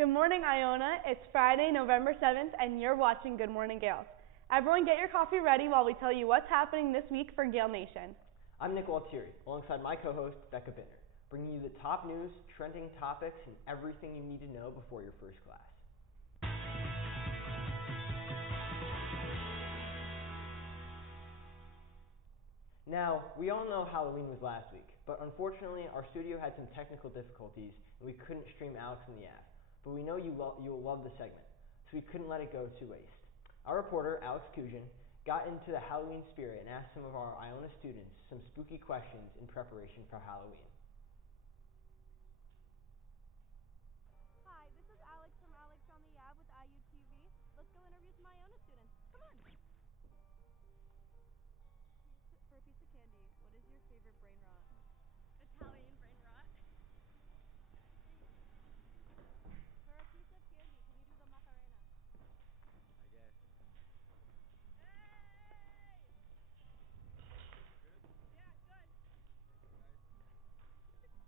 Good morning, Iona. It's Friday, November 7th, and you're watching Good Morning Gaels. Everyone get your coffee ready while we tell you what's happening this week for Gael Nation. I'm Gualtiere, alongside my co-host, Becca Bittner, bringing you the top news, trending topics, and everything you need to know before your first class. Now, we all know Halloween was last week, but unfortunately our studio had some technical difficulties and we couldn't stream Alex in the app. But we know you will love the segment, so we couldn't let it go to waste. Our reporter, Alex Kuzian, got into the Halloween spirit and asked some of our Iona students some spooky questions in preparation for Halloween. Hi, this is Alex from Alex on the App with IUTV. Let's go interview some Iona students. Come on! For a piece of candy, what is your favorite brain rot? Italian brain rot. For a piece of candy, can you do the Macarena? I guess. Hey! Good? Yeah, good. Thank you, guys.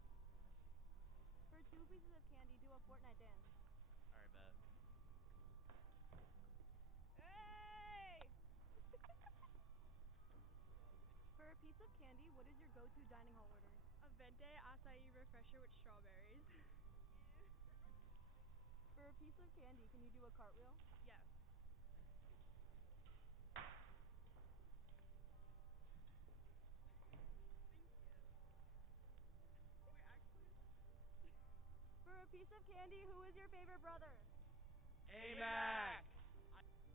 For 2 pieces of candy, do a Fortnite dance. Alright, bet. Hey! For a piece of candy, what is your go-to dining hall order? A vente acai refresher with strawberries. For a piece of candy, can you do a cartwheel? Yes. Thank you. Wait, actually. For a piece of candy, who is your favorite brother? AMAC!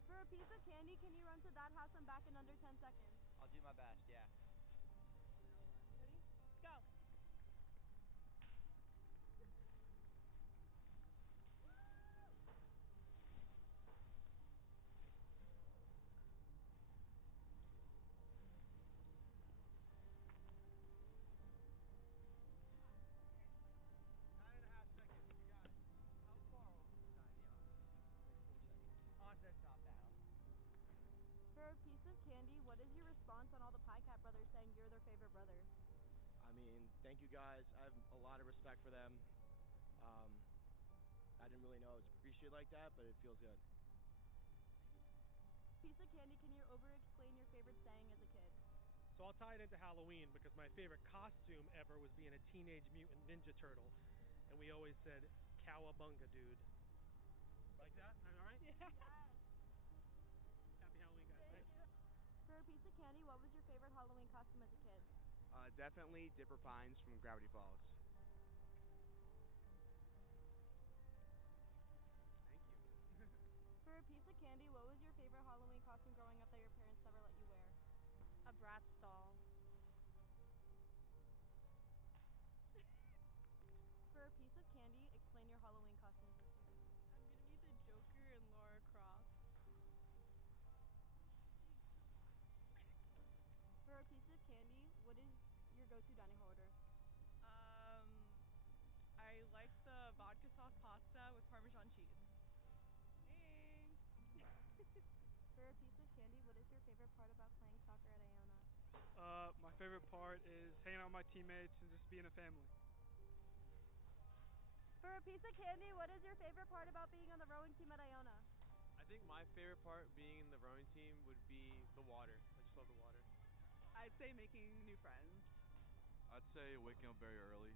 For a piece of candy, can you run to that house and back in under 10 seconds? I'll do my best, yeah. Ready? Go. For a piece of candy, what is your response on all the Pie Cat brothers saying you're their favorite brother? I mean, thank you guys. I have a lot of respect for them. I didn't really know it was appreciated like that, but it feels good. Piece of candy, can you over-explain your favorite saying as a kid? So I'll tie it into Halloween because my favorite costume ever was being a Teenage Mutant Ninja Turtle. And we always said, cowabunga, dude. Like that? All right? Yeah. Yes. Happy Halloween, guys. Thanks. For a piece of candy, what was your favorite Halloween costume as a kid? Definitely Dipper Pines from Gravity Falls. Thank you. For a piece of candy, what was your favorite Halloween costume growing up that your parents never let you wear? A Bratz doll. For a piece of candy, explain your Halloween costumes this year. I'm gonna be the Joker and Laura Croft. For a piece of candy, what is your go-to dining hall order? I like the vodka sauce pasta with Parmesan cheese. Thanks. For a piece of candy, what is your favorite part about playing soccer at Iona? My favorite part is hanging out with my teammates and just being a family. For a piece of candy, what is your favorite part about being on the rowing team at Iona? I think my favorite part being in the rowing team would be the water. I just love the water. I'd say making new friends. I'd say waking up very early.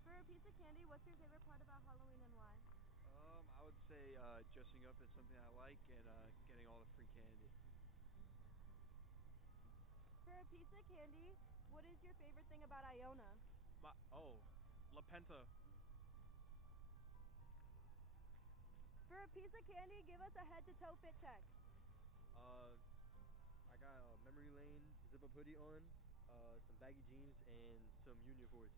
For a piece of candy, what's your favorite part about Halloween and why? I would say dressing up as something I like and getting all the free candy. For a piece of candy, what is your favorite thing about Iona? La Penta. For a piece of candy, give us a head-to-toe fit check. I got a memory lane zip-up hoodie on, some baggy jeans, and some Union Force.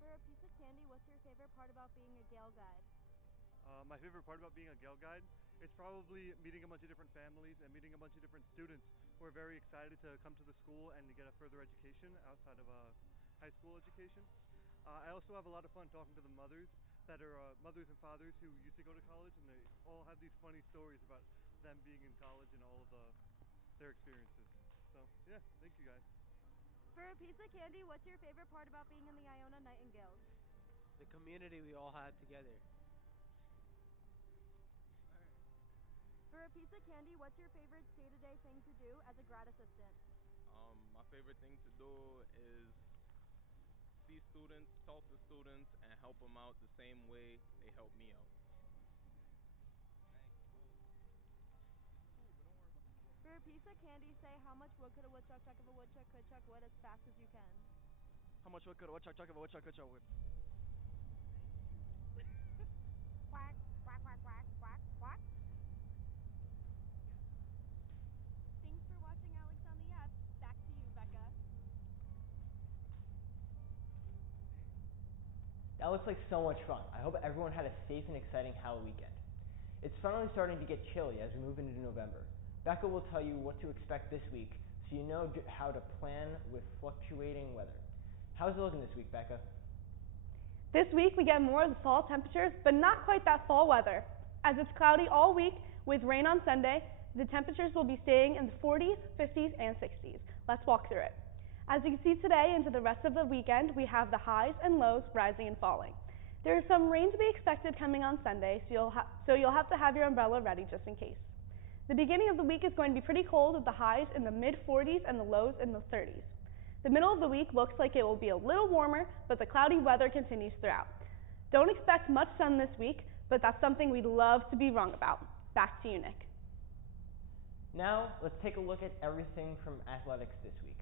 For a piece of candy, what's your favorite part about being a Gael guide? My favorite part about being a Gael guide is probably meeting a bunch of different families and meeting a bunch of different students who are very excited to come to the school and to get a further education outside of high school education. I also have a lot of fun talking to the mothers that are mothers and fathers who used to go to college, and they all have these funny stories about them being in college and all of their experiences. So yeah, thank you guys. For a piece of candy, what's your favorite part about being in the Iona Nightingales? The community we all have together. For a piece of candy, what's your favorite day-to-day thing to do as a grad assistant? My favorite thing to do is see students, talk to students, and help them out the same way they help me out. For a piece of candy, say how much wood could a woodchuck chuck if a woodchuck could chuck wood as fast as you can? How much wood could a woodchuck chuck if a woodchuck could chuck wood? Quack, quack, quack, quack, quack, quack. Thanks for watching Alex on the app. Back to you, Becca. That looks like so much fun. I hope everyone had a safe and exciting Halloween weekend. It's finally starting to get chilly as we move into November. Becca will tell you what to expect this week so you know how to plan with fluctuating weather. How's it looking this week, Becca? This week we get more of the fall temperatures, but not quite that fall weather. As it's cloudy all week with rain on Sunday, the temperatures will be staying in the 40s, 50s, and 60s. Let's walk through it. As you can see today into the rest of the weekend, we have the highs and lows rising and falling. There is some rain to be expected coming on Sunday, so you'll have to have your umbrella ready just in case. The beginning of the week is going to be pretty cold with the highs in the mid-40s and the lows in the 30s. The middle of the week looks like it will be a little warmer, but the cloudy weather continues throughout. Don't expect much sun this week, but that's something we'd love to be wrong about. Back to you, Nick. Now, let's take a look at everything from athletics this week.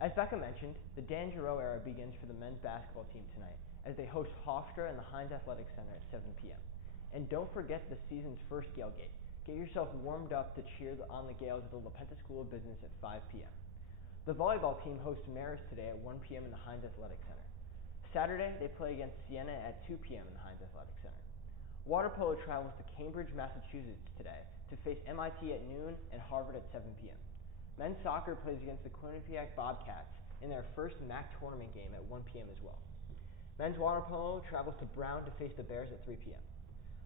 As Becca mentioned, the Dan Giroux era begins for the men's basketball team tonight as they host Hofstra in the Heinz Athletic Center at 7 p.m. And don't forget the season's first Gale Gate. Get yourself warmed up to cheer on the Gales at the LaPenta School of Business at 5 p.m. The volleyball team hosts Marist today at 1 p.m. in the Heinz Athletic Center. Saturday, they play against Siena at 2 p.m. in the Heinz Athletic Center. Water polo travels to Cambridge, Massachusetts today to face MIT at noon and Harvard at 7 p.m. Men's soccer plays against the Quinnipiac Bobcats in their first MAC tournament game at 1 p.m. as well. Men's water polo travels to Brown to face the Bears at 3 p.m.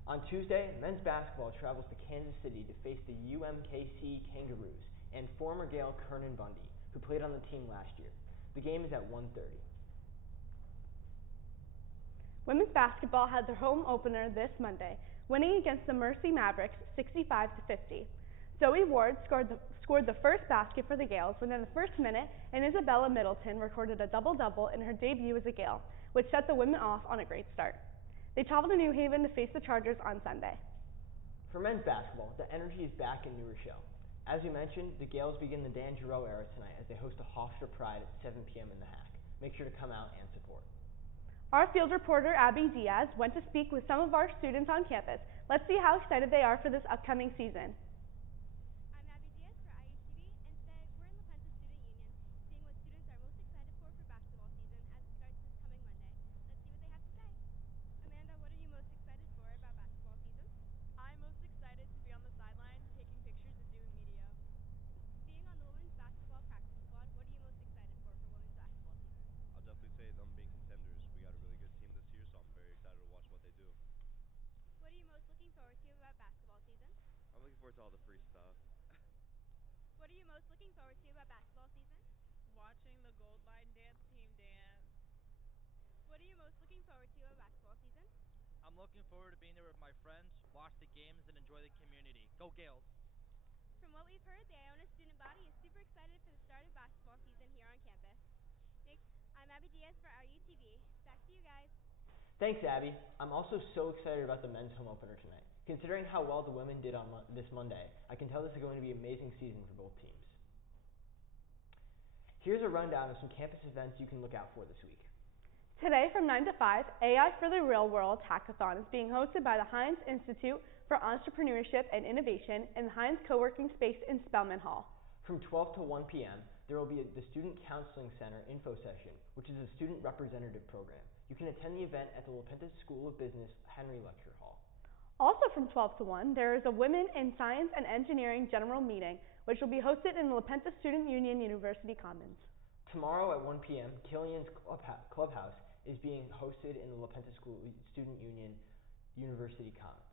On Tuesday, men's basketball travels to Kansas City to face the UMKC Kangaroos and former Gale Kernan Bundy, who played on the team last year. The game is at 1:30. Women's basketball had their home opener this Monday, winning against the Mercy Mavericks 65-50. Zoe Ward scored the first basket for the Gales within the first minute, and Isabella Middleton recorded a double-double in her debut as a Gale, which set the women off on a great start. They travel to New Haven to face the Chargers on Sunday. For men's basketball, the energy is back in New Rochelle. As we mentioned, the Gales begin the Dan Giroux era tonight as they host a Hofstra Pride at 7 p.m. in the Hack. Make sure to come out and support. Our field reporter, Abby Diaz, went to speak with some of our students on campus. Let's see how excited they are for this upcoming season. I'm Abby Diaz for IUTV, and today we're in LaPenta Student Union, seeing what students are most excited for basketball season as it starts this coming Monday. Let's see what they have to say. Amanda, what are you most excited for about basketball season? I'm most excited to be on the sideline, taking pictures and doing media. Being on the women's basketball practice squad, what are you most excited for women's basketball season? I'll definitely say them being contenders. We got a really good team this year, so I'm very excited to watch what they do. What are you most looking forward to about basketball season? I'm looking forward to all the free stuff. What are you most looking forward to about basketball season? Watching the Gold Line dance team dance. What are you most looking forward to about basketball season? I'm looking forward to being there with my friends, watch the games, and enjoy the community. Go Gales! From what we've heard, the Iona student body is super excited for the start of basketball season here on campus. I'm Abby Diaz for RUTV. Back to you guys. Thanks, Abby. I'm also so excited about the men's home opener tonight. Considering how well the women did on this Monday, I can tell this is going to be an amazing season for both teams. Here's a rundown of some campus events you can look out for this week. Today from 9 to 5, AI for the Real World Hackathon is being hosted by the Heinz Institute for Entrepreneurship and Innovation in the Heinz Co-working Space in Spelman Hall. From 12 to 1 p.m., there will be the Student Counseling Center info session, which is a student representative program. You can attend the event at the LaPenta School of Business Henry Lecture Hall. Also from 12 to 1, there is a Women in Science and Engineering General Meeting, which will be hosted in the LaPenta Student Union University Commons. Tomorrow at 1 p.m., Killian's Clubhouse is being hosted in the LaPenta School Student Union University Commons.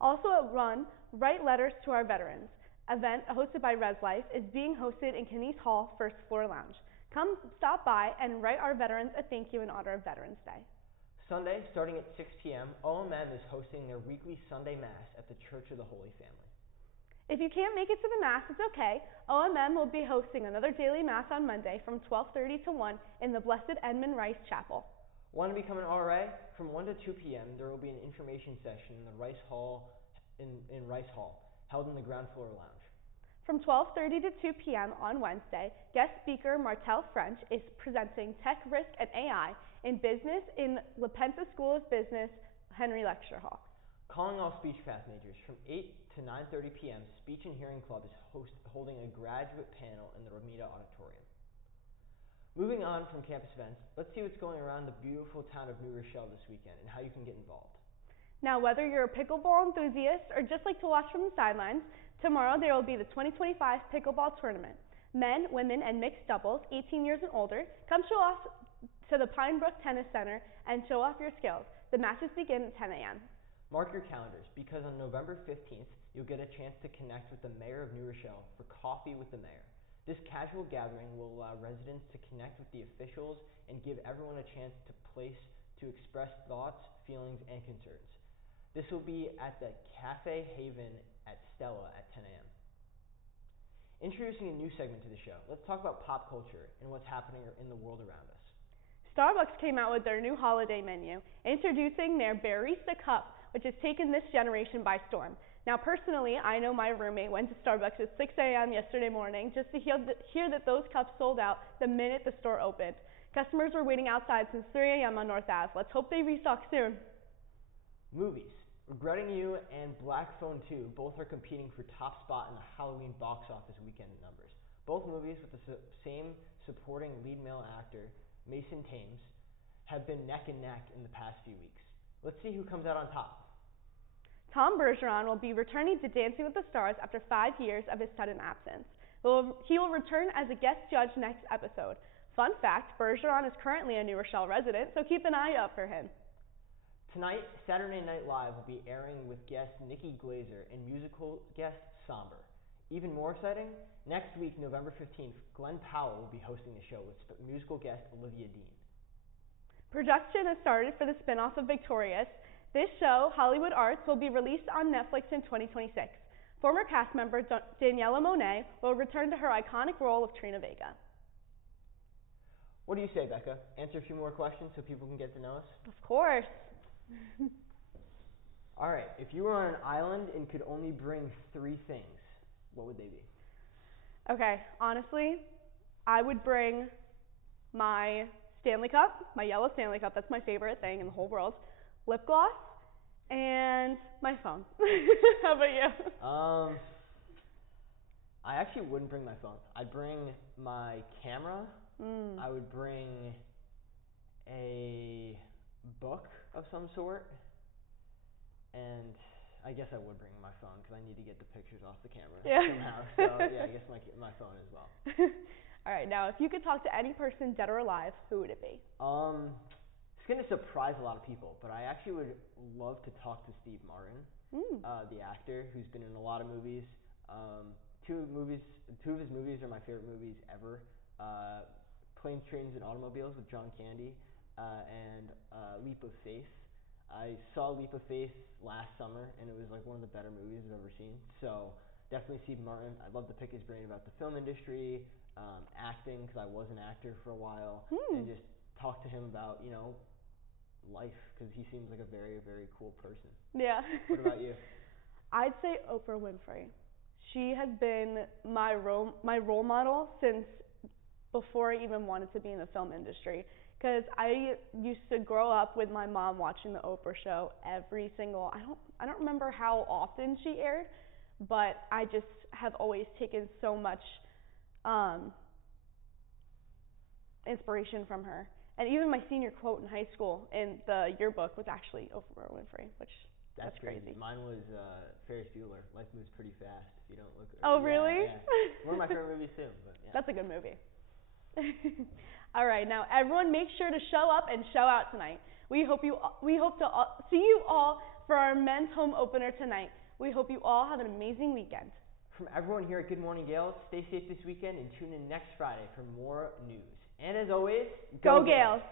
Also at 1, Write Letters to Our Veterans event hosted by Res Life is being hosted in Kenise Hall First Floor Lounge. Come stop by and write our veterans a thank you in honor of Veterans Day. Sunday, starting at 6 p.m., OMM is hosting their weekly Sunday Mass at the Church of the Holy Family. If you can't make it to the Mass, it's okay. OMM will be hosting another daily Mass on Monday from 12:30 to 1 in the Blessed Edmund Rice Chapel. Want to become an RA? From 1 to 2 p.m., there will be an information session in the Rice Hall, in Rice Hall, held in the ground floor lounge. From 12:30 to 2 p.m. on Wednesday, guest speaker Martel French is presenting Tech, Risk, and AI in Business in LaPenta School of Business, Henry Lecture Hall. Calling all speech path majors, from 8 to 9:30 p.m., Speech and Hearing Club is holding a graduate panel in the Romita Auditorium. Moving on from campus events, let's see what's going around the beautiful town of New Rochelle this weekend and how you can get involved. Now, whether you're a pickleball enthusiast or just like to watch from the sidelines, tomorrow there will be the 2025 Pickleball Tournament. Men, women, and mixed doubles, 18 years and older, come show off to the Pine Brook Tennis Center and show off your skills. The matches begin at 10 a.m. Mark your calendars, because on November 15th, you'll get a chance to connect with the Mayor of New Rochelle for Coffee with the Mayor. This casual gathering will allow residents to connect with the officials and give everyone a chance to express thoughts, feelings, and concerns. This will be at the Cafe Haven at Stella at 10 a.m. Introducing a new segment to the show, let's talk about pop culture and what's happening in the world around us. Starbucks came out with their new holiday menu, introducing their Barista Cup, which has taken this generation by storm. Now, personally, I know my roommate went to Starbucks at 6 a.m. yesterday morning just to hear that those cups sold out the minute the store opened. Customers were waiting outside since 3 a.m. on North Ave. Let's hope they restock soon. Movies. Regretting You and Black Phone 2 both are competing for top spot in the Halloween box office weekend numbers. Both movies with the same supporting lead male actor, Mason Thames, have been neck and neck in the past few weeks. Let's see who comes out on top. Tom Bergeron will be returning to Dancing with the Stars after 5 years of his sudden absence. He will return as a guest judge next episode. Fun fact, Bergeron is currently a New Rochelle resident, so keep an eye out for him. Tonight, Saturday Night Live will be airing with guest Nikki Glazer and musical guest Somber. Even more exciting, next week, November 15th, Glenn Powell will be hosting the show with musical guest Olivia Dean. Production has started for the spin-off of Victorious. This show, Hollywood Arts, will be released on Netflix in 2026. Former cast member Daniela Monet will return to her iconic role of Trina Vega. What do you say, Becca? Answer a few more questions so people can get to know us? Of course. Alright, if you were on an island and could only bring 3 things, what would they be? Okay, honestly, I would bring my Stanley Cup, my yellow Stanley Cup, that's my favorite thing in the whole world, lip gloss, and my phone. How about you? I actually wouldn't bring my phone. I'd bring my camera. I would bring a book of some sort, and I guess I would bring my phone because I need to get the pictures off the camera somehow. So yeah, I guess my phone as well. All right, now if you could talk to any person, dead or alive, who would it be? It's going to surprise a lot of people, but I actually would love to talk to Steve Martin, the actor who's been in a lot of movies. Two of his movies are my favorite movies ever. Planes, Trains, and Automobiles with John Candy, and Leap of Faith. I saw Leap of Faith last summer, and it was like one of the better movies I've ever seen. So definitely Steve Martin. I'd love to pick his brain about the film industry, acting, because I was an actor for a while, and just talk to him about, life, because he seems like a very, very cool person. Yeah. What about you? I'd say Oprah Winfrey. She has been my role model since before I even wanted to be in the film industry, because I used to grow up with my mom watching the Oprah show every single, I don't remember how often she aired, but I just have always taken so much inspiration from her. And even my senior quote in high school in the yearbook was actually Oprah Winfrey, which that's crazy. Mine was Ferris Bueller. Life moves pretty fast if you don't look at it. Oh, really? Yeah. One of my favorite movies too. But yeah. That's a good movie. All right, now everyone make sure to show up and show out tonight. We hope to see you all for our men's home opener tonight. We hope you all have an amazing weekend. From everyone here at Good Morning Gaels, stay safe this weekend and tune in next Friday for more news. And as always, Go Gaels!